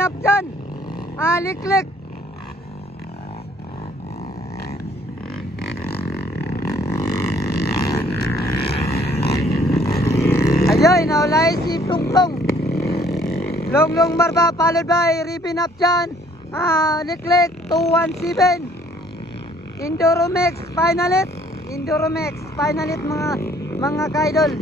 up dyan. Liklik. Ayun, naulay si Plong-Plong. Long Barba, followed by ribbon up dyan. Liklik, 217. Enduromex, finalit. Enduromex, finalit mga kaidol.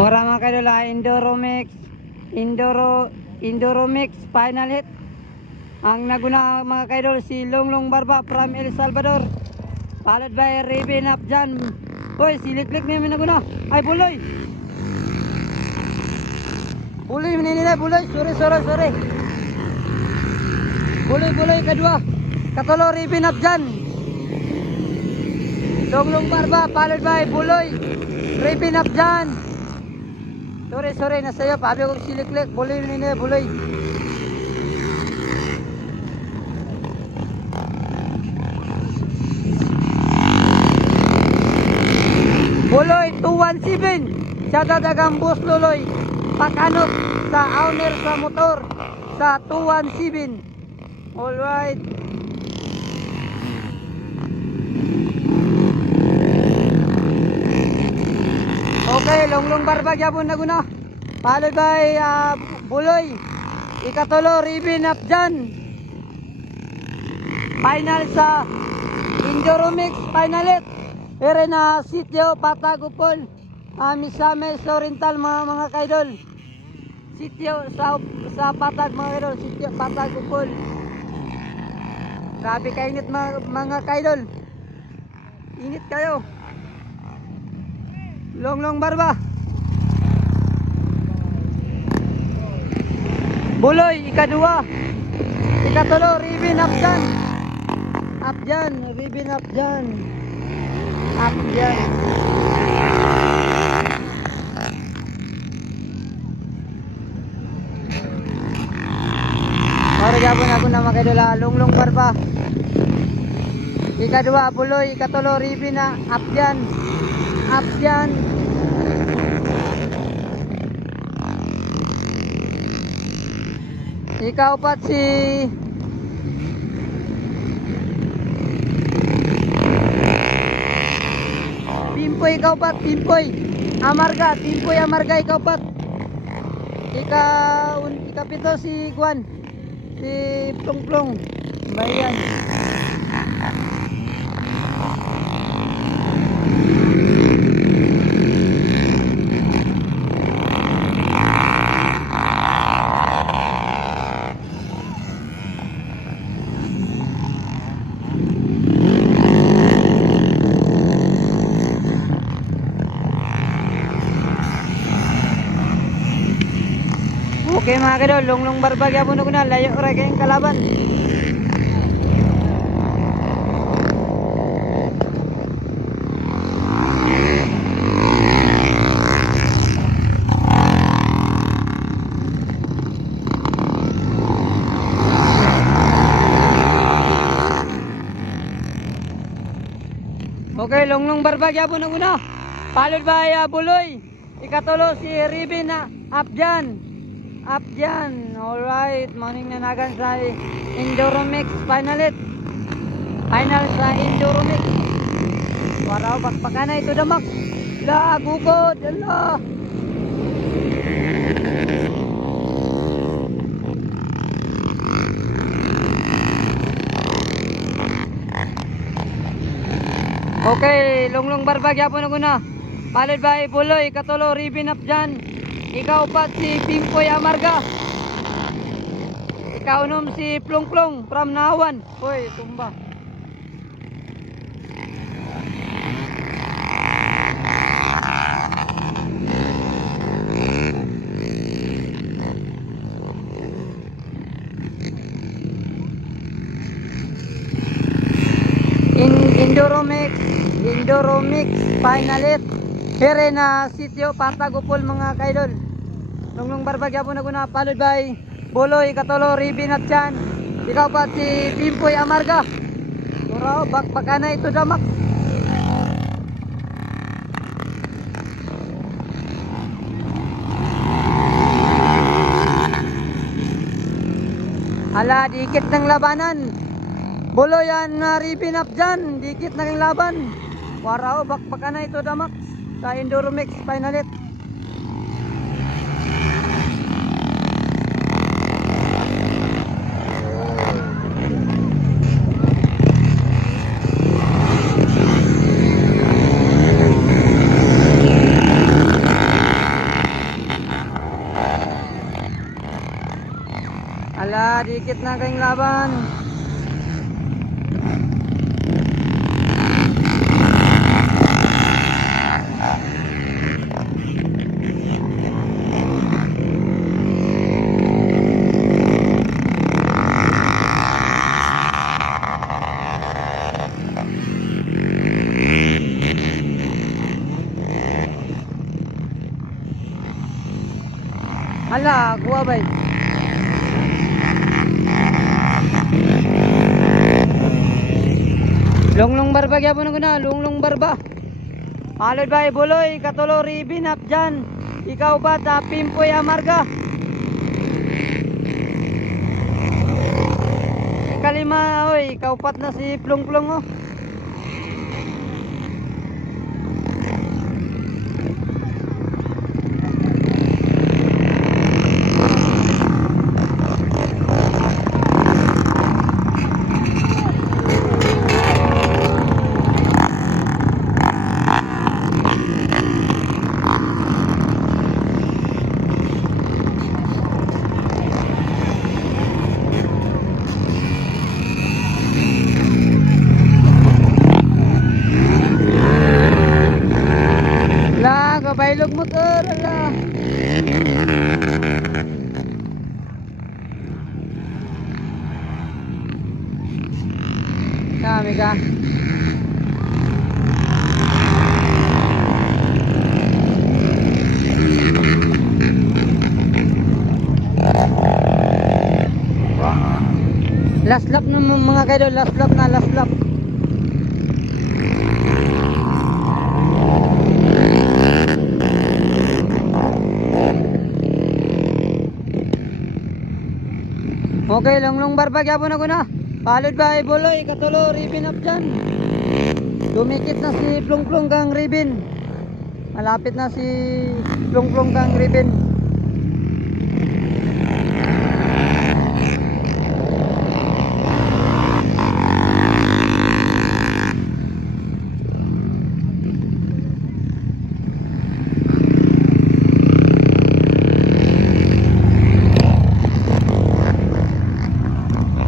Mura mga kaidol, Enduromex final hit. Ang naguna mga kaidol si Long Barba from El Salvador, followed by ribbon up dyan. Uy, si Liklik na yung naguna. Ay, Buloy meninila, Buloy, sorry. Buloy kedua, katulo ribbon up dyan. Long Barba followed by Buloy, ribbon up dyan. Sorry, nasa'yo. Pabi ko si Liklik. Buloy. Buloy, 217. Siya dadagang bus luloy. Pakanot sa owner sa motor sa 217. Alright. Okay, Long Barba gyapon naguna. Followed by Buloy. Ikatulo ribbon up dyan. Final sa Enduromex finalit. Ere na sityo Patagupol. Misames Oriental mga kaidol. Sityo sa Patag mga kaidol, sityo Patagupol. Grabe kainit mga kaidol. Init kayo. Long Barba. Buloy, ikadua. Ikatulo, ribbon up dyan. Ribbon up dyan. Para gabon ako na makidula. Long Barba. Ikadua, Buloy. Ikatulo, ribbon up dyan. Ikaw pat si Pimpoy, Amarga ikaw pat. Ikapito si Juan, si Plong Bayan. Okay mga kadol, Long Barba gyapon ko na, layo ra kayong kalaban. Okay, Long Barba gyapon ko na. Followed by Buloy. Ikatulo si ribbon up dyan. Alright, morning nanagan sa Enduromex finalit. Final sa Enduromex. Waraw, bakpakana ito damak. Gugod, ala. Okay, Long Barba gyapon ako na. Followed by Buloy, katulo ribbon up dyan. Ikaw pat si Pimpoy Amarga. Ikaw nom si Plong from Nawan. Hoy, tumba. Enduromex finalit. Here na sitio Patagupol mga kaidol. Lunglong Barba gyapon na guna, followed by Buloy, Katolo, Ribin at Chan. Ikaw pa si Pimpoy Amarga. Mura bakbaka na ito damak. Ala, dikit ng labanan. Buloy yan na Ribin up dyan. Dikit na kang laban. Warao, bakbaka na ito damak. Sa Enduromix Spinalet. Ala, dikit na kayong laban. Ala, kuha bay. Lunglong Barba gyapon na guna, Lunglong Barba. Followed by Buloy, Katolo, Ribin up dyan. Ikaw ba ta Pimpoy Amarga? Kalima, oy, kaupat na si Plong Plong oh. Kabailog motor, ala. Kami ka. Last lap ng mga kaidol, last lap na, last lap. Okay, Lunglong Barba gyapon na guna. Followed by Buloy, Katolo, Ribin up dyan. Dumikit na si Plong Plong kang Ribin. Malapit na si Plong Plong kang Ribin.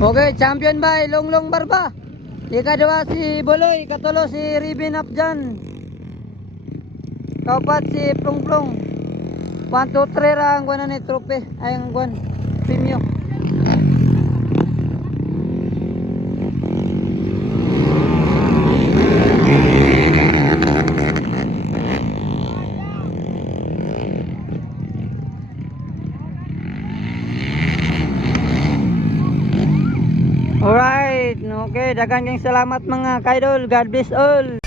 Okay, champion by Lunglong Barba. Ikadua si Buloy, Katolo si Ribin up dyan. Kaupat si Plong Plong. 1, 2, 3 ra ang guwan ni trope. Ay ang guwan, premium. Alright, okay, daghang salamat mga kaidol. God bless all.